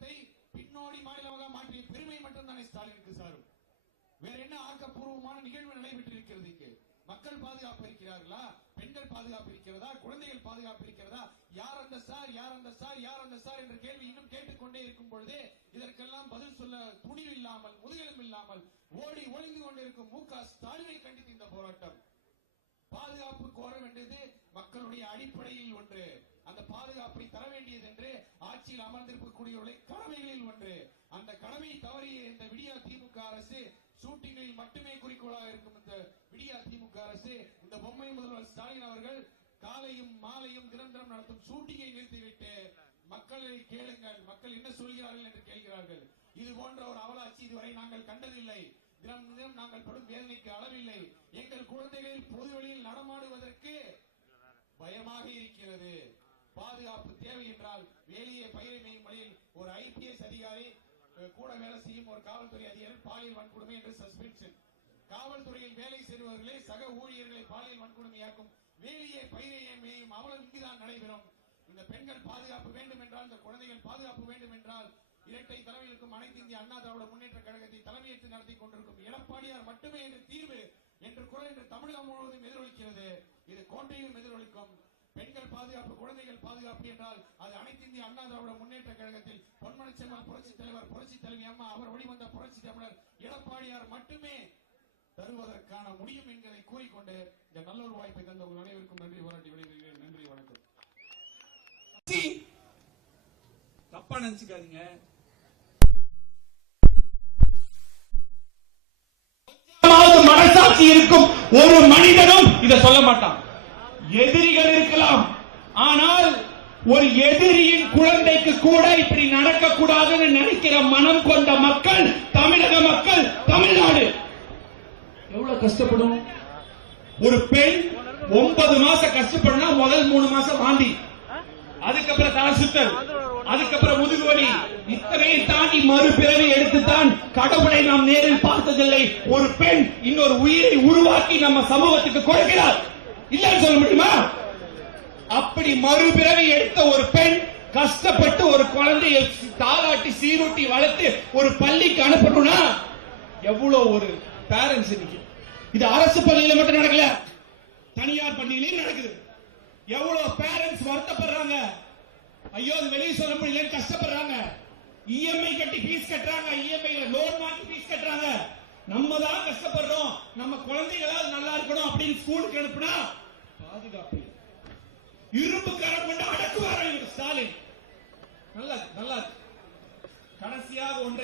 தமிழகத்தை பின்னோடி மாநிலமாக மாற்றிய பெருமை மட்டும்தானே ஸ்டாலினுக்கு சாரும். வேற என்ன ஆக்கப்பூர்வமான நிகழ்வு நடைபெற்றிருக்கிறது? இங்கு மக்கள் பாதுகாப்பு இருக்கிறார்களா? பெண்கள் பாதுகாப்பு இருக்கிறதா? குழந்தைகள் பாதுகாப்பு இருக்கிறதா? யார் அந்த சார், யார் அந்த சார், யார் அந்த சார் என்ற கேள்வி இன்னும் கேட்டுக்கொண்டே இருக்கும் பொழுதே இதற்கெல்லாம் பதில் சொல்ல துணிவு இல்லாமல், முதுகெலும்பு இல்லாமல் ஓடி ஒளிந்து கொண்டிருக்கும் மு.க. ஸ்டாலினை கண்டித்து இந்த போராட்டம். பாதுகாப்பு கோர வேண்டியது மக்களுடைய அடிப்படையில் ஒன்று. அந்த பாதுகாப்பை தர வேண்டியது என்று ஆட்சியில் அமர்ந்திருக்கக்கூடிய கடமைகளில் ஒன்று. அந்த கடமை தவறிய இந்த விடியா திமுக அரசு, ஷூட்டிங்கில் மட்டுமே குறிக்கோளாக இருக்கும் இந்த விடியா திமுக அரசு, இந்த பொம்மை முதல்வர் ஸ்டாலின் அவர்கள் காலையும் மாலையும் தினம் நடத்தும் ஷூட்டிங்கை நிறுத்திவிட்டு மக்களை கேளுங்கள், மக்கள் என்ன சொல்கிறார்கள் என்று கேட்கிறார்கள். இது போன்ற ஒரு அவலாட்சி இதுவரை நாங்கள் கண்டதில்லை. தினம் தினம் நாங்கள் படும் வேதனைக்கு அளவில்லை. எங்கள் குழந்தைகள் பொது வழியில் நடமாடுவதற்கு பயமாக இருக்கிறது. பாதுகாப்பு தேவை என்றால் வேலையை பயிரை மேயும் வழியில் ஒரு ஐபிஎஸ் அதிகாரி கூட வேலை செய்யும் ஒரு காவல்துறை அதிகாரி பாலியல் வன்கொடுமை என்று சஸ்பென்ஷன். காவல்துறையில் வேலை செய்பவர்களே சக ஊழியர்களை பாலியல் வன்கொடுமையாக்கும் வேலையை பயிரை மேயும் அவலம் இங்குதான் நடைபெறும். இந்த பெண்கள் பாதுகாப்பு வேண்டும் என்றால், இந்த குழந்தைகள் பாதுகாப்பு வேண்டும் என்றால் இரட்டை தலைமையிலும் அனைத்து இந்திய அண்ணா திராவிட முன்னேற்ற கழகத்தை தலைமையேற்று நடத்தி கொண்டிருக்கும் எடப்பாடியார் மட்டுமே என்று தீர்வு என்று குரல் என்று தமிழகம் முழுவதும் எதிரொலிக்கிறது. இது கோட்டையிலும் எதிரொலிக்கும். பெண்கள் பாதுகாப்பு, குழந்தைகள் பாதுகாப்பு என்றால் அது அனைத்து இந்திய அண்ணா திராவிட முன்னேற்ற கழகத்தில் பொன்மனச்செம்மல் புரட்சி தலைவர், புரட்சி தலைவி அம்மா, அவர் வழிவந்த புரட்சி தமிழர் எடப்பாடியார் மட்டுமே தருவதற்கான முடியும் என்பதை கூறிக்கொண்டு இந்த நல்ல ஒரு வாய்ப்பை தந்த உங்கள் அனைவருக்கும் நன்றி பாராட்டி விடைபெறுகிறேன். நன்றி, வணக்கம். தப்பா நினைச்சுக்காதீங்க. மனசாட்சி இருக்கும் ஒரு மனிதனும் இதை சொல்ல மாட்டான். எதிரிகள் இருக்கலாம், ஆனால் ஒரு எதிரியின் குழந்தைக்கு கூட இப்படி நடக்க கூடாதுன்னு நினைக்கிற மனம் கொண்ட மக்கள் தமிழக மக்கள், தமிழ்நாடு எவ்வளவு கஷ்டப்படும். ஒரு பெண் 9 மாசம் கஷ்டப்படுனா முதல் 3 மாசம் வாந்தி, அதுக்கப்புறம் தலை சுத்தல், அதுக்கப்புறம் முதுகு வலி, இத்தனையும் தாண்டி மறுபிறவி எடுத்துத்தான் கடவுளை நாம் நேரில் பார்த்ததில்லை. ஒரு பெண் இன்னொரு உயிரை உருவாக்கி நம்ம சமூகத்துக்கு கொடுக்கிறார், இல்லன்னு சொல்ல முடியுமா? அப்படி மறுபிறவி எடுத்த ஒரு பெண் கஷ்டப்பட்டு ஒரு குழந்தையை தாளாட்டி சீரூட்டி வளர்த்து ஒரு பள்ளிக்கு அனுப்பணும்னா எவ்வளவு ஒரு பேரண்ட்ஸ் இன்னைக்கு. இது அரசு பள்ளியில மட்டும் நடக்கல, தனியார் பள்ளியிலையும் நடக்குது. எவ்வளவு பேரண்ட்ஸ் வருத்தப்படுறாங்க, ஐயோ வெளியே சொல்ல முடியல கஷ்டப்படுறாங்க. இஎம்ஐ கட்டி பீஸ் கட்டுறாங்க, இஎம்ஐ லோன் வாங்கி பீஸ் கட்டுறாங்க. நம்ம தான் கஷ்டப்படுறோம், நம்ம குழந்தைகளாவது நல்லா இருக்கணும் அப்படின்னு ஸ்கூலுக்கு அனுப்புனா பாதுகாப்பு இரும்பு கரம் கொண்டு அடக்குவார் ஸ்டாலின். நல்லா கடைசியாக ஒன்றை